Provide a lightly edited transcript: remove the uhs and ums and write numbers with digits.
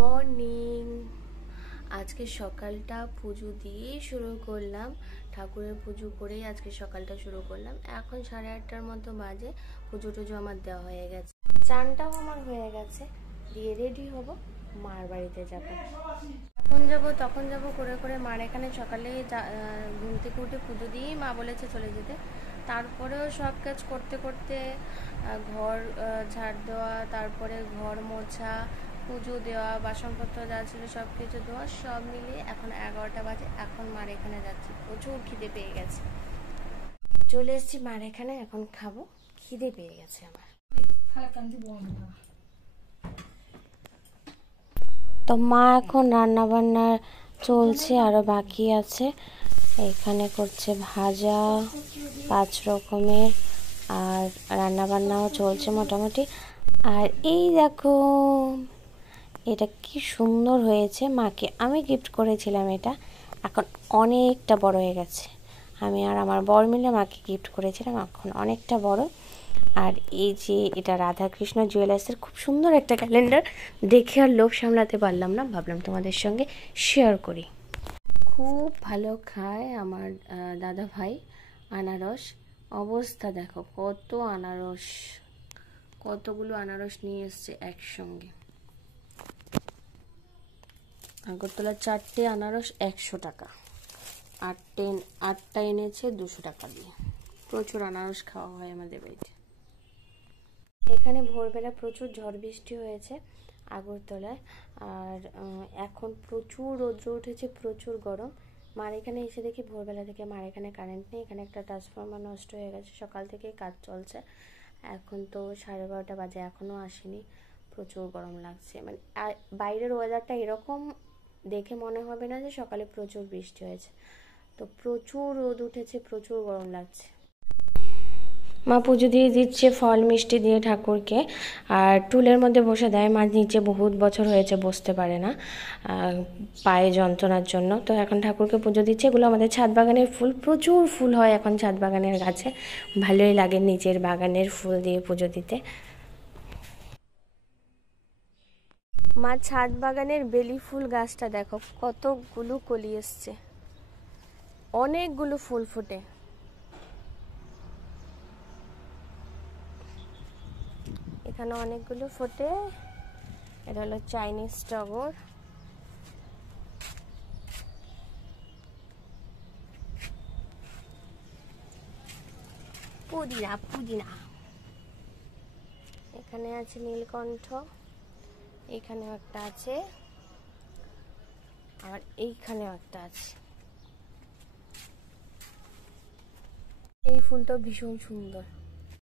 Morning. আজকে সকালটা পুজো দিয়ে শুরু করলাম, ঠাকুরের পুজো করেই আজকে সকালটা শুরু করলাম। এখন 8:30টার মতো বাজে। পুজো টুজো আমার দেওয়া হয়ে গেছে, চানটাও আমার হয়ে গেছে, দিয়ে রেডি হব, মার বাড়িতে যাব। তখন যাব করে করে মার এখানে সকালে ঘুম থেকে উঠে পুজো দিয়েই মা বলেছে চলে যেতে। তারপরেও সব কাজ করতে করতে ঘর ঝাড় দেওয়া, তারপরে ঘর মোছা, পুজো দেওয়া, বাসনপত্র যা ছিল সব কিছু দেওয়া, সব মিলিয়ে এখন 11টা বাজে। এখন মার এখানে যাচ্ছি, প্রচুর খিদে পেয়ে গেছে। চলে এসেছি মার এখানে, এখন খাবো, খিদে পেয়ে গেছে আমার। তো মা এখন রান্না বান্না চলছে, আরো বাকি আছে। এখানে করছে ভাজা 5 রকমের, আর রান্না বান্নাও চলছে মোটামুটি। আর এই দেখো, এটা কি সুন্দর হয়েছে, মাকে আমি গিফট করেছিলাম এটা, এখন অনেকটা বড় হয়ে গেছে। আমি আর আমার বর মিলে মাকে গিফট করেছিলাম, এখন অনেকটা বড়। আর এই যে এটা রাধাকৃষ্ণ জুয়েলার্সের খুব সুন্দর একটা ক্যালেন্ডার, দেখে আর লোভ সামলাতে পারলাম না, ভাবলাম তোমাদের সঙ্গে শেয়ার করি। খুব ভালো খায় আমার দাদা ভাই আনারস। অবস্থা দেখো, কত আনারস, কতগুলো আনারস নিয়ে এসছে একসঙ্গে। আগরতলার 4টে আনারস 100 টাকা, 8টা এনেছে 200 টাকা দিয়ে। প্রচুর আনারস খাওয়া হয় আমাদের বাড়িতে। এখানে ভোরবেলা প্রচুর ঝড় বৃষ্টি হয়েছে আগরতলায়, আর এখন প্রচুর রৌদ্র উঠেছে, প্রচুর গরম। মার এখানে এসে দেখি ভোরবেলা থেকে মার এখানে কারেন্ট নেই, এখানে একটা ট্রান্সফরমার নষ্ট হয়ে গেছে, সকাল থেকেই কাজ চলছে। এখন তো 12:30 বাজে, এখনও আসেনি। প্রচুর গরম লাগছে, মানে বাইরের ওয়েদারটা এরকম দেখে মনে হবে না যে সকালে প্রচুর বৃষ্টি হয়েছে। তো প্রচুর রোদ উঠেছে, প্রচুর গরম লাগছে। মা পুজো দিয়ে দিচ্ছে ফল মিষ্টি দিয়ে ঠাকুরকে, আর টুলের মধ্যে বসে দেয়। মা নিচে বহুত বছর হয়েছে বসতে পারে না পায়ে যন্ত্রণার জন্য, তো এখন ঠাকুরকে পুজো দিচ্ছে। এগুলো আমাদের ছাদ বাগানের ফুল, প্রচুর ফুল হয় এখন ছাদ বাগানের গাছে, ভালোই লাগে নিজের বাগানের ফুল দিয়ে পুজো দিতে। মা ছাদ বাগানের বেলি ফুল গাছটা দেখো, কতগুলো কলি এসছে, অনেকগুলো ফুল ফোটে। এখানে অনেকগুলো ফোটে। এটা হলো চাইনিজ টগর। পুদিনা পুদিনা। এখানে আছে নীলকণ্ঠ, এখানেও একটা আছে, আর এইখানেও একটা আছে। এই ফুলটা ভীষণ সুন্দর।